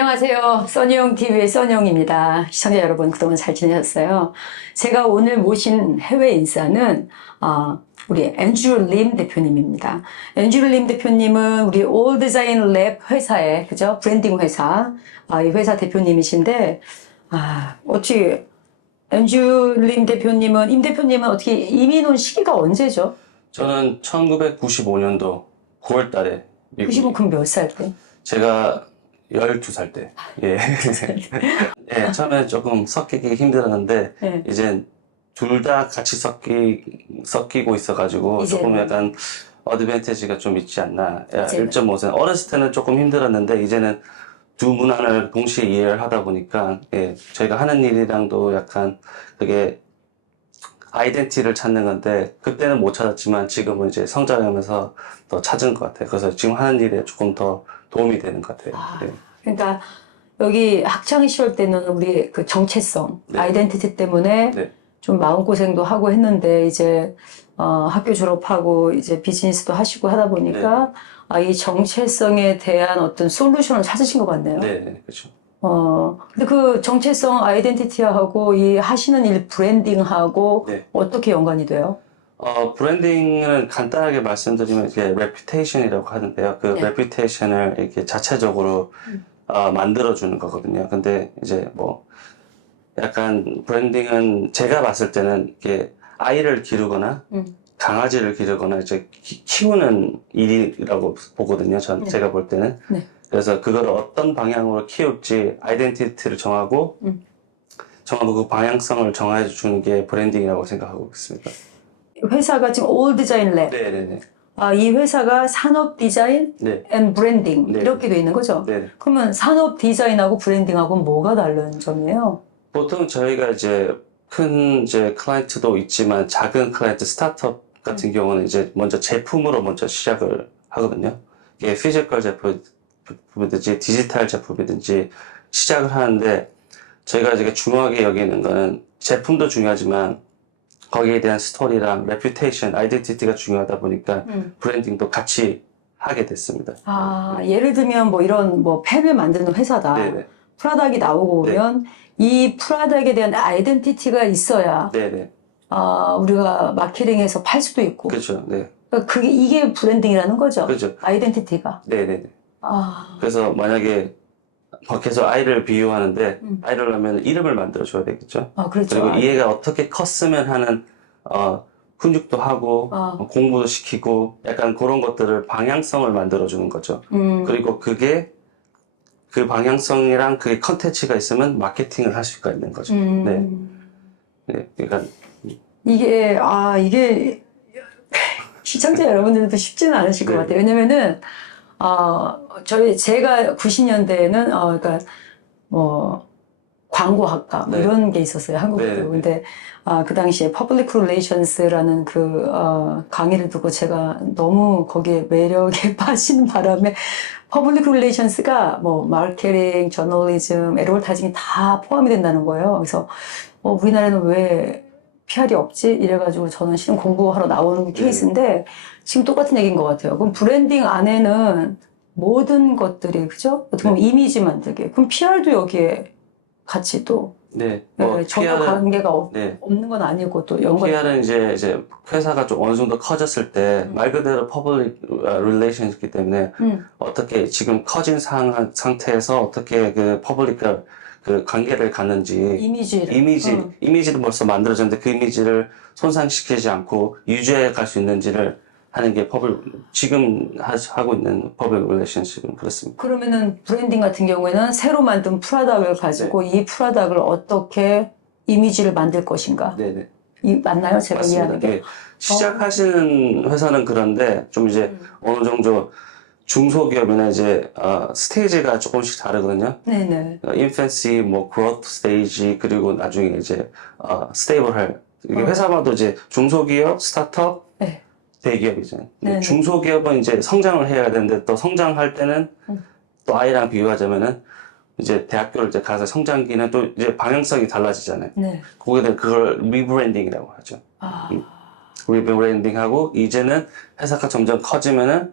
안녕하세요. 써니용TV의 써니용입니다. 시청자 여러분, 그동안 잘 지내셨어요? 제가 오늘 모신 해외 인사는 우리 앤드류 림 대표님입니다. 앤드류 림 대표님은 우리 올 디자인 랩 회사의 그죠? 브랜딩 회사 이 회사 대표님이신데 어떻게 앤드류 림 대표님은 임 대표님은 어떻게 이민 온 시기가 언제죠? 저는 1995년도 9월 달에 미국. 95 그럼 몇 살 때? 제가 12살 때. 예. 예, 처음에 조금 섞이기 힘들었는데, 네. 이제 둘 다 같이 섞이고 있어가지고, 조금 약간 어드밴티지가 좀 있지 않나. 1.5세. 어렸을 때는 조금 힘들었는데, 이제는 두 문화를 동시에 이해를 하다 보니까, 예, 저희가 하는 일이랑도 약간 그게 아이덴티티를 찾는 건데, 그때는 못 찾았지만 지금은 이제 성장하면서 더 찾은 것 같아요. 그래서 지금 하는 일에 조금 더 도움이 되는 것 같아요. 네. 그러니까 여기 학창 시절 때는 우리 그 정체성, 네. 아이덴티티 때문에 네. 좀 마음고생도 하고 했는데 이제 학교 졸업하고 이제 비즈니스도 하시고 하다 보니까 이 정체성에 대한 어떤 솔루션을 찾으신 것 같네요. 네, 그렇죠. 근데 그 정체성 아이덴티티하고 이 하시는 일 브랜딩하고 네. 어떻게 연관이 돼요? 브랜딩은 간단하게 말씀드리면 이게 reputation이라고 하는데요. 그 네. reputation을 이렇게 자체적으로 만들어주는 거거든요. 근데 이제 뭐 약간 브랜딩은 제가 봤을 때는 이렇게 아이를 기르거나 강아지를 기르거나 이제 키우는 일이라고 보거든요. 제가 볼 때는. 네. 그래서 그걸 어떤 방향으로 키울지 아이덴티티를 정하고 그 방향성을 정해 주는 게 브랜딩이라고 생각하고 있습니다. 회사가 지금 올 디자인 랩. 네네네. 이 회사가 산업 디자인 네. 앤 브랜딩 네. 이렇게 돼 있는 거죠? 네. 그러면 산업 디자인하고 브랜딩하고는 뭐가 다른 점이에요? 보통 저희가 이제 큰 이제 클라이언트도 있지만 작은 클라이언트 스타트업 같은 경우는 이제 먼저 제품으로 먼저 시작을 하거든요. 이게 피지컬 제품이든지 디지털 제품이든지 시작을 하는데 저희가 이제 중요하게 여기는 거는 제품도 중요하지만 거기에 대한 스토리랑 레퓨테이션, 아이덴티티가 중요하다 보니까 브랜딩도 같이 하게 됐습니다. 예를 들면 뭐 이런 뭐 펜을 만드는 회사다. 네네. 프라닥이 나오고 오면 이 프라닥에 대한 아이덴티티가 있어야 네네. 우리가 마케팅해서 팔 수도 있고. 그렇죠. 네. 그러니까 이게 브랜딩이라는 거죠. 그렇죠. 아이덴티티가. 네네네. 그래서 만약에 계속 아이를 비유하는데 아이를 하면 이름을 만들어 줘야 되겠죠. 그렇죠. 그리고 이 애가 어떻게 컸으면 하는 훈육도 하고 공부도 시키고 약간 그런 것들을 방향성을 만들어 주는 거죠. 그리고 그게 그 방향성이랑 그게 컨텐츠가 있으면 마케팅을 할 수가 있는 거죠. 네. 네. 그러니까 이게 시청자 여러분들도 쉽지는 않으실 것 같아요. 왜냐면은 제가 90년대에는 그러니까 뭐 광고학과 뭐 이런 게 있었어요, 한국도. 근데 그 당시에 퍼블릭 릴레이션스라는 그 강의를 듣고 제가 너무 거기에 매력에 빠지는 바람에 퍼블릭 릴레이션스가 뭐 마케팅, 저널리즘, 애드버타이징이 다 포함이 된다는 거예요. 그래서 우리나라에는 왜 PR이 없지? 이래가지고 저는 실은 공부하러 나오는 케이스인데 지금 똑같은 얘기인 것 같아요. 그럼 브랜딩 안에는 모든 것들이, 그죠? 어떻게 보면 이미지 만들기. 그럼 PR도 여기에 같이 또. 전혀 관계가 없는 건 아니고 또 연관이. PR은 이제 회사가 좀 어느 정도 커졌을 때 말 그대로 퍼블릭 릴레이션이기 때문에 어떻게 지금 커진 상태에서 어떻게 그 퍼블릭과 그 관계를 갖는지 이미지도 벌써 만들어졌는데 그 이미지를 손상시키지 않고 유지해 갈 수 있는지를 하는 게 지금 하고 있는 퍼블릭 릴레이션십은 그렇습니다. 그러면은 브랜딩 같은 경우에는 새로 만든 프로덕트를 가지고 이 프로덕트를 어떻게 이미지를 만들 것인가. 네네. 맞나요? 제가 이해하는 게. 시작하시는 회사는 그런데 좀 이제 어느 정도 중소기업이나 이제 스테이지가 조금씩 다르거든요. 네네. 인펜시, 뭐 그로트 스테이지 그리고 나중에 이제 스테이블할 이게 회사마다 이제 중소기업, 스타트업, 대기업이죠. 중소기업은 이제 성장을 해야 되는데 또 성장할 때는 또 아이랑 비유하자면은 이제 대학교를 이제 가서 성장기는 또 이제 방향성이 달라지잖아요. 거기에 대한 그걸 리브랜딩이라고 하죠. 리브랜딩하고 이제는 회사가 점점 커지면은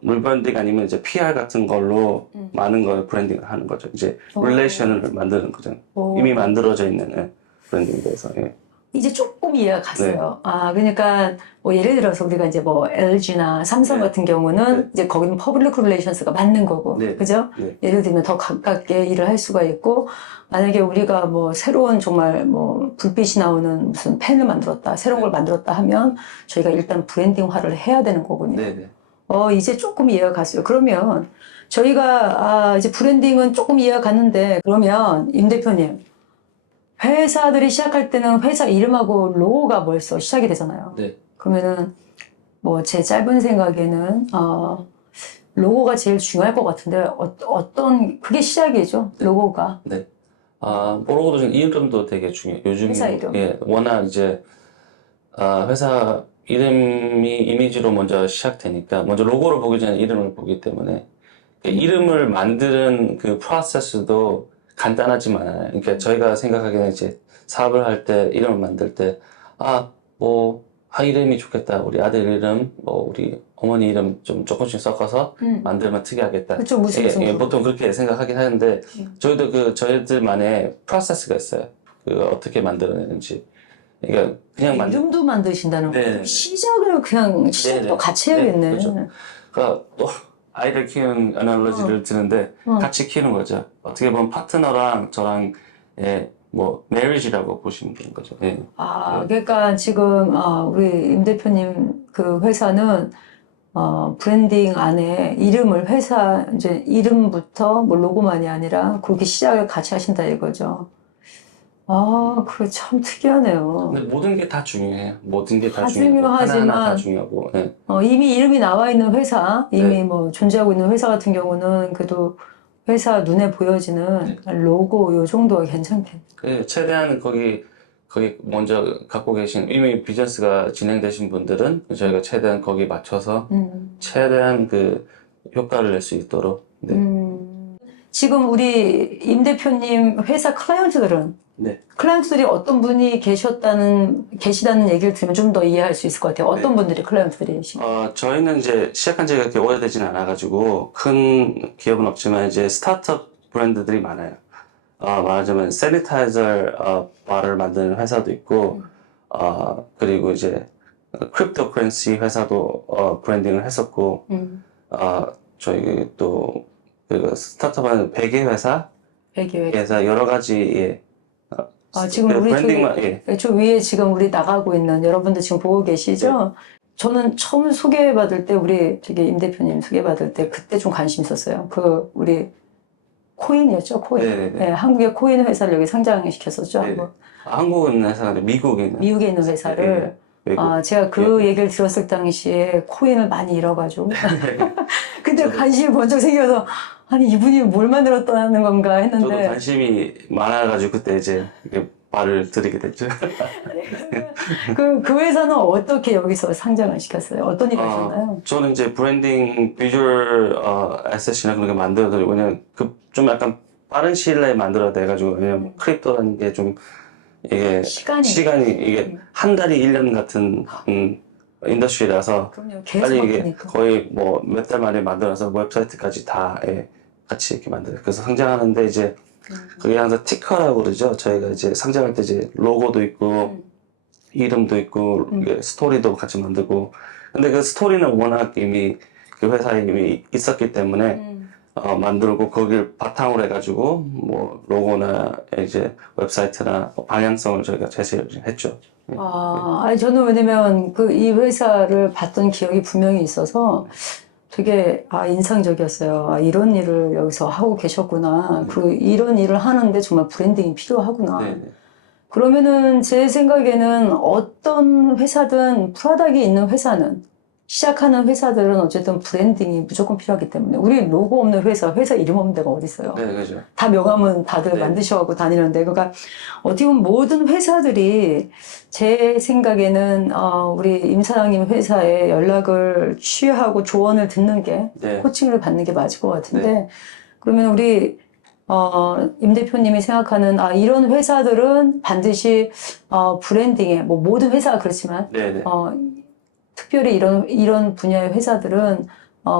물브랜딩 아니면 이제 PR 같은 걸로 많은 걸 브랜딩을 하는 거죠. 이제 릴레이션을 만드는 거죠. 오. 이미 만들어져 있는 브랜딩에 대해서. 예. 이제 조금 이해가 갔어요. 그러니까 뭐 예를 들어서 우리가 이제 뭐 LG나 삼성 네. 같은 경우는 네. 이제 거기는 퍼블릭 릴레이션스가 맞는 거고, 네. 그죠? 네. 예를 들면 더 가깝게 일을 할 수가 있고, 만약에 우리가 뭐 새로운 정말 뭐 불빛이 나오는 무슨 펜을 만들었다, 새로운 걸 만들었다 하면 저희가 일단 브랜딩화를 해야 되는 거군요. 네네. 이제 조금 이해가 갔어요. 그러면 저희가 이제 브랜딩은 조금 이해가 갔는데, 그러면 임 대표님, 회사들이 시작할 때는 회사 이름하고 로고가 벌써 시작이 되잖아요. 네. 그러면은 뭐 제 짧은 생각에는 로고가 제일 중요할 것 같은데 어떤 그게 시작이죠. 로고가. 네. 뭐로고도 좀 이름도 되게 중요해요. 요즘 회사 이름. 예, 워낙 이제 회사 이름이 이미지로 먼저 시작되니까 먼저 로고를 보기 전에 이름을 보기 때문에 이름을 만드는 그 프로세스도 간단하지만 않아요. 그러니까 저희가 생각하기에는 이제 사업을 할 때 이름을 만들 때 이름이 좋겠다. 우리 아들 이름, 뭐 우리 어머니 이름 좀 조금씩 섞어서 만들면 특이하겠다. 그쵸, 무슨 보통 그렇게 생각하긴 하는데 저희도 저희들만의 프로세스가 있어요. 어떻게 만들어내는지. 그러니까 그냥 이름도 만드신다는 네. 거. 시작을 그냥 시작도 같이 해야겠네. 그렇죠. 그러니까 또 아이들 키우는 어널로지를 드는데 같이 키우는 거죠. 어떻게 보면 파트너랑 저랑 뭐 메리지라고 보시면 되는 거죠. 예. 그러니까 지금 우리 임 대표님 그 회사는 브랜딩 안에 이름을 회사 이제 이름부터 뭐 로고만이 아니라 그렇게 시작을 같이 하신다 이거죠. 그게 참 특이하네요. 근데 모든 게 다 중요해요. 모든 게 다 다 중요하고 하나하나 다 중요하지만 중요하고. 예. 이미 이름이 나와 있는 회사, 이미 네. 뭐 존재하고 있는 회사 같은 경우는 그래도 회사 눈에 보여지는 로고 요 정도가 괜찮겠네. 최대한 거기 먼저 갖고 계신 이미 비즈니스가 진행되신 분들은 저희가 최대한 거기 맞춰서 최대한 그 효과를 낼 수 있도록. 네. 지금 우리 임 대표님 회사 클라이언트들은 네. 클라이언트들이 어떤 분이 계시다는 얘기를 들으면 좀 더 이해할 수 있을 것 같아요. 어떤 분들이 클라이언트들이신가요? 저희는 이제 시작한 지가 그렇게 오래되진 않아가지고 큰 기업은 없지만 이제 스타트업 브랜드들이 많아요. 말하자면 세니타이저 바를 만드는 회사도 있고 그리고 이제 크립토 커런시 회사도 브랜딩을 했었고 저희 또 그 스타트업은 베개 회사 배기획. 여러 가지 지금 우리 브랜딩만 저 위에 지금 우리 나가고 있는 여러분들 지금 보고 계시죠? 저는 처음 소개받을 때 우리 임 대표님 소개받을 때 그때 좀 관심 있었어요. 우리 코인이었죠, 코인. 네네네. 네, 한국의 코인 회사를 여기 상장시켰었죠. 네. 한번. 한국은 회사가 미국에 있는 미국에 있는 회사를. 외국. 제가 그 얘기를 들었을 당시에 코인을 많이 잃어가지고. 근데 관심이 번쩍 생겨서, 아니, 이분이 뭘 만들었다는 건가 저도 했는데. 관심이 많아가지고 그때 이제 말을 드리게 됐죠. 그 회사는 어떻게 여기서 상장을 시켰어요? 어떤 일을 하셨나요? 저는 이제 브랜딩, 비주얼, 에셋이나 그런 거 만들어드리고, 그냥 좀 약간 빠른 시일 내에 만들어내가지고, 왜냐면 크립토라는 게 좀, 이게, 시간이, 이게 한 달이 1년 같은, 인더스트리라서, 그럼요. 계속 빨리 이게 바뀌니까. 거의 뭐 몇 달 만에 만들어서 웹사이트까지 다, 같이 이렇게 만들어요. 그래서 상장하는데 이제, 그게 항상 티커라고 그러죠. 저희가 이제 상장할 때 이제 로고도 있고, 이름도 있고, 이게 스토리도 같이 만들고. 근데 그 스토리는 워낙 이미 그 회사에 이미 있었기 때문에, 만들고 거길 바탕으로 해가지고, 뭐, 로고나 이제 웹사이트나 방향성을 저희가 제시를 했죠. 아니, 저는 왜냐면 이 회사를 봤던 기억이 분명히 있어서 되게, 인상적이었어요. 이런 일을 여기서 하고 계셨구나. 이런 일을 하는데 정말 브랜딩이 필요하구나. 네. 그러면은 제 생각에는 어떤 회사든 프로덕이 있는 회사는 시작하는 회사들은 어쨌든 브랜딩이 무조건 필요하기 때문에 우리 로고 없는 회사 이름 없는 데가 어디 있어요? 네, 그죠. 다 명함은 다들 네. 만드셔갖고 다니는데 그러니까 어떻게 보면 모든 회사들이 제 생각에는 우리 임 사장님 회사에 연락을 취하고 조언을 듣는 게 네. 코칭을 받는 게 맞을 것 같은데 그러면 우리 임 대표님이 생각하는 이런 회사들은 반드시 브랜딩에 모든 회사가 그렇지만 네네. 특별히 이런 분야의 회사들은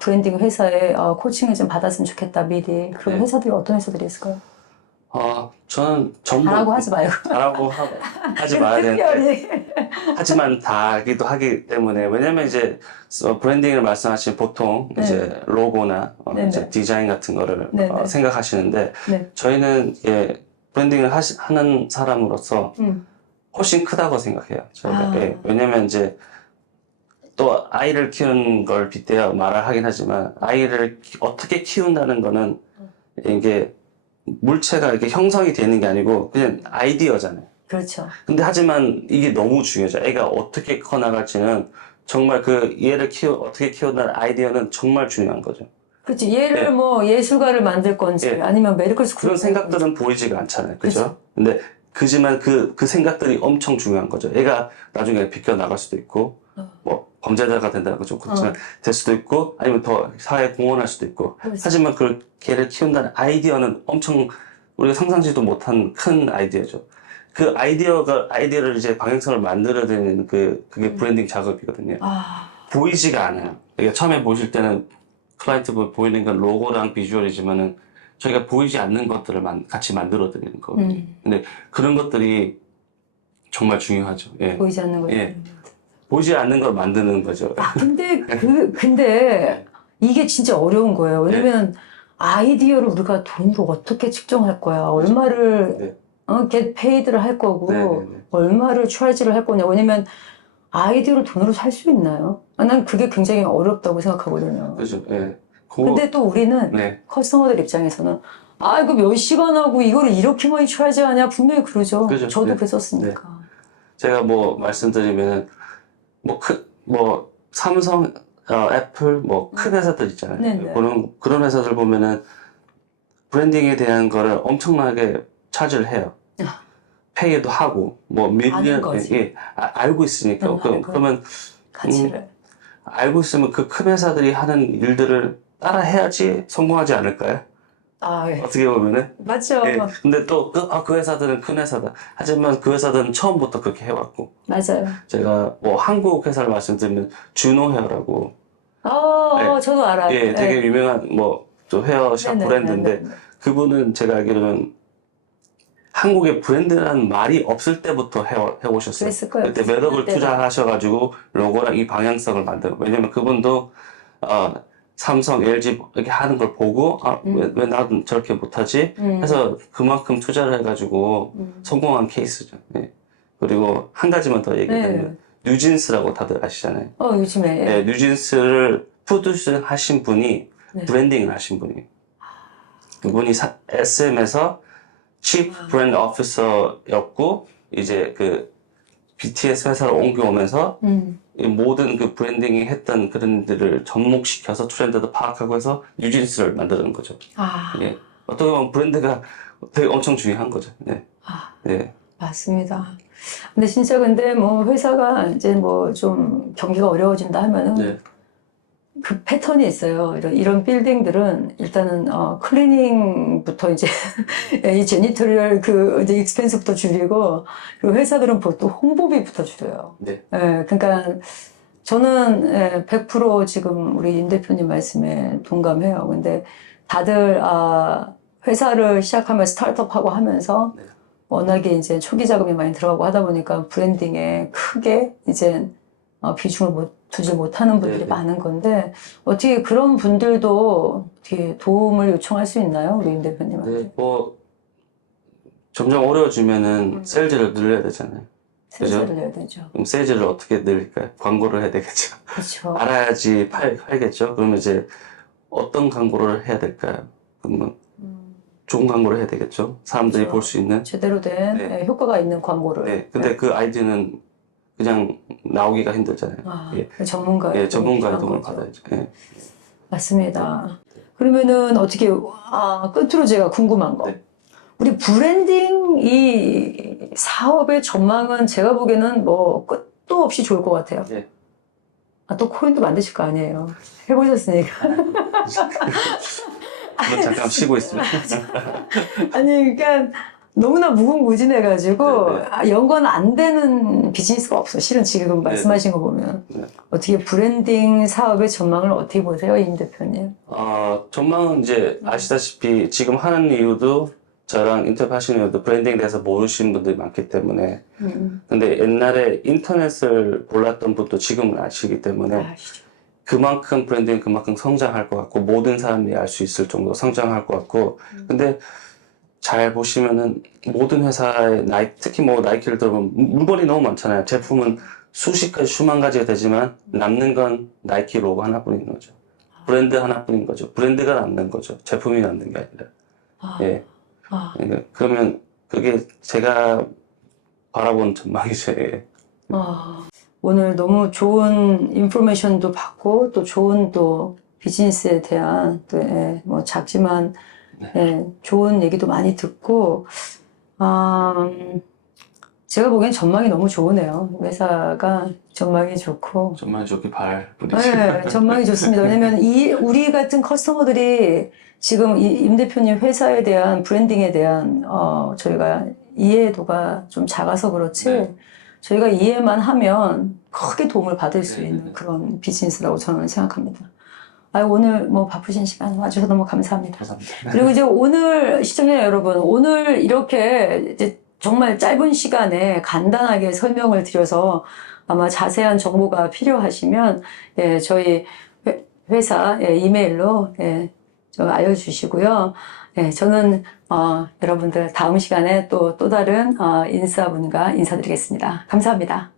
브랜딩 회사에 코칭을 좀 받았으면 좋겠다, 미리. 그런 네. 회사들이 어떤 회사들이 있을까요? 저는 전부 잘하고 하지 말고. 잘하고 하지 말아야 되는데 특별히. 하지만 다기도 하기 때문에 왜냐면 이제 브랜딩을 말씀하시면 보통 네. 이제 로고나 네네. 이제 디자인 같은 거를 네네. 생각하시는데 네. 저희는 브랜딩을 하는 사람으로서 훨씬 크다고 생각해요. 저희가 왜냐면 이제 또 아이를 키우는 걸 빗대어 말을 하긴 하지만 아이를 어떻게 키운다는 거는 이게 물체가 이렇게 형성이 되는 게 아니고 그냥 아이디어잖아요. 그렇죠. 근데 하지만 이게 너무 중요하죠. 애가 어떻게 커나갈지는 정말 그 얘를 어떻게 키운다는 아이디어는 정말 중요한 거죠. 그렇지. 얘를 예. 뭐 예술가를 만들 건지 예. 아니면 메디컬 스쿨 그런 생각들은 보이지가 않잖아요. 그죠? 근데 그지만 그 생각들이 엄청 중요한 거죠. 애가 나중에 비껴 나갈 수도 있고, 뭐, 범죄자가 된다고 좀 그렇지만 될 수도 있고, 아니면 더 사회에 공헌할 수도 있고. 그렇죠. 하지만 그 걔를 키운다는 아이디어는 엄청 우리가 상상지도 못한 큰 아이디어죠. 그 아이디어를 이제 방향성을 만들어내는 그게 브랜딩 작업이거든요. 보이지가 않아요. 그러니까 처음에 보실 때는 클라이언트 보이는 건 로고랑 비주얼이지만은 저희가 보이지 않는 것들을 같이 만들어 드리는 거거든요. 근데 그런 것들이 정말 중요하죠. 예. 보이지 않는 거죠. 예. 보이지 않는 걸 만드는 거죠. 근데 이게 진짜 어려운 거예요. 왜냐면 아이디어를 우리가 돈으로 어떻게 측정할 거야? 얼마를 get paid를 할 거고 얼마를 charge를 할 거냐? 왜냐면 아이디어를 돈으로 살 수 있나요? 난 그게 굉장히 어렵다고 생각하거든요. 그죠. 예. 근데 또 우리는 커스터머들 입장에서는 이거 몇 시간 하고 이거를 이렇게 많이 charge 하냐? 분명히 그러죠. 그죠. 저도 그랬었으니까. 제가 뭐 말씀드리면은 삼성, 애플, 큰 회사들 있잖아요. 그런 회사들 보면은 브랜딩에 대한 거를 엄청나게 차지를 해요. 페이도 하고, 알고 있으니까. 그러면, 가치를. 알고 있으면 그 큰 회사들이 하는 일들을 따라 해야지 성공하지 않을까요? 어떻게 보면은. 맞죠. 근데 또, 그 회사들은 큰 회사다. 하지만 그 회사들은 처음부터 그렇게 해왔고. 맞아요. 제가 한국 회사를 말씀드리면, 준호 헤어라고. 저도 알아요. 되게 유명한, 또 헤어샵 브랜드인데, 그분은 제가 알기로는 한국에 브랜드라는 말이 없을 때부터 해오셨어요. 그랬을 거예요. 그때 몇 억을 투자하셔가지고, 로고랑 이 방향성을 만들고. 왜냐면 그분도, 삼성, LG 이렇게 하는 걸 보고 왜 나도 저렇게 못하지? 해서 그만큼 투자를 해가지고 성공한 케이스죠. 그리고 한 가지만 더 얘기하면 뉴진스라고 다들 아시잖아요. 요즘에. 뉴진스를 프로듀스 하신 분이 브랜딩을 하신 분이에요. 그분이 SM에서 Chief Brand Officer였고 이제 그 BTS 회사를 옮겨오면서 이 모든 그 브랜딩이 했던 그런들을 접목시켜서 트렌드도 파악하고 해서 뉴진스를 만드는 거죠. 어떻게 보면 브랜드가 되게 엄청 중요한 거죠. 맞습니다. 근데 진짜 회사가 이제 좀 경기가 어려워진다 하면은 그 패턴이 있어요. 이런 빌딩들은 일단은 클리닝부터 이제 이 제니토리얼 이제 익스펜스부터 줄이고 그리고 회사들은 보통 홍보비부터 줄여요. 그러니까 저는 100% 지금 우리 임 대표님 말씀에 동감해요. 근데 다들 회사를 시작하면 스타트업하고 하면서 워낙에 이제 초기 자금이 많이 들어가고 하다 보니까 브랜딩에 크게 이제 비중을 두지 못하는 분들이 많은 건데 어떻게 그런 분들도 어떻게 도움을 요청할 수 있나요? 우리 임 대표님한테. 점점 어려워지면은 세일즈를 늘려야 되잖아요. 세일즈를 내야 되죠. 그럼 세일즈를 어떻게 늘릴까요? 광고를 해야 되겠죠. 그렇죠. 알아야지 팔겠죠. 그러면 이제 어떤 광고를 해야 될까요? 그러면 좋은 광고를 해야 되겠죠. 사람들이 볼 수 있는 제대로 된 효과가 있는 광고를. 근데 그 아이디어는 그냥 나오기가 힘들잖아요. 전문가의 도움을 받아야죠. 맞습니다. 그러면은 어떻게 끝으로 제가 궁금한 거. 우리 브랜딩 이 사업의 전망은 제가 보기에는 끝도 없이 좋을 것 같아요. 또 코인도 만드실 거 아니에요. 해보셨으니까. 잠깐 쉬고 있습니다. 아니, 그러니까 너무나 무궁무진해가지고 네. 연관 안 되는 비즈니스가 없어. 실은 지금 말씀하신 거 보면. 네. 어떻게 브랜딩 사업의 전망을 어떻게 보세요, 임 대표님? 전망은 이제 아시다시피 지금 하는 이유도 저랑 인터뷰하시는 이유도 브랜딩에 대해서 모르시는 분들이 많기 때문에. 근데 옛날에 인터넷을 몰랐던 분도 지금은 아시기 때문에 아시죠. 그만큼 브랜딩은 그만큼 성장할 것 같고 모든 사람들이 알 수 있을 정도로 성장할 것 같고 근데 잘 보시면은 모든 회사의 특히 뭐 나이키를 들어보면 물건이 너무 많잖아요. 제품은 수십 가지, 수만 가지가 되지만 남는 건 나이키 로고 하나뿐인 거죠. 브랜드 하나뿐인 거죠. 브랜드가 남는 거죠. 제품이 남는 게 아니라. 예. 그러면 그게 제가 바라본 전망이죠. 예. 오늘 너무 좋은 인포메이션도 받고 또 좋은 또 비즈니스에 대한 또 뭐 작지만 좋은 얘기도 많이 듣고 제가 보기엔 전망이 너무 좋으네요. 회사가 전망이 좋고 정말 좋게 바라보시죠. 네, 전망이 좋습니다. 왜냐면 우리 같은 커스터머들이 지금 임 대표님 회사에 대한 브랜딩에 대한 저희가 이해도가 좀 작아서 그렇지 네. 저희가 이해만 하면 크게 도움을 받을 수 네, 있는 네. 그런 비즈니스라고 저는 생각합니다. 오늘 뭐 바쁘신 시간 와주셔서 너무 감사합니다. 감사합니다. 그리고 이제 오늘 시청자 여러분, 오늘 이렇게 이제 정말 짧은 시간에 간단하게 설명을 드려서 아마 자세한 정보가 필요하시면 저희 회사 이메일로 좀 알려주시고요. 저는 여러분들 다음 시간에 또 다른 인싸분과 인사드리겠습니다. 감사합니다.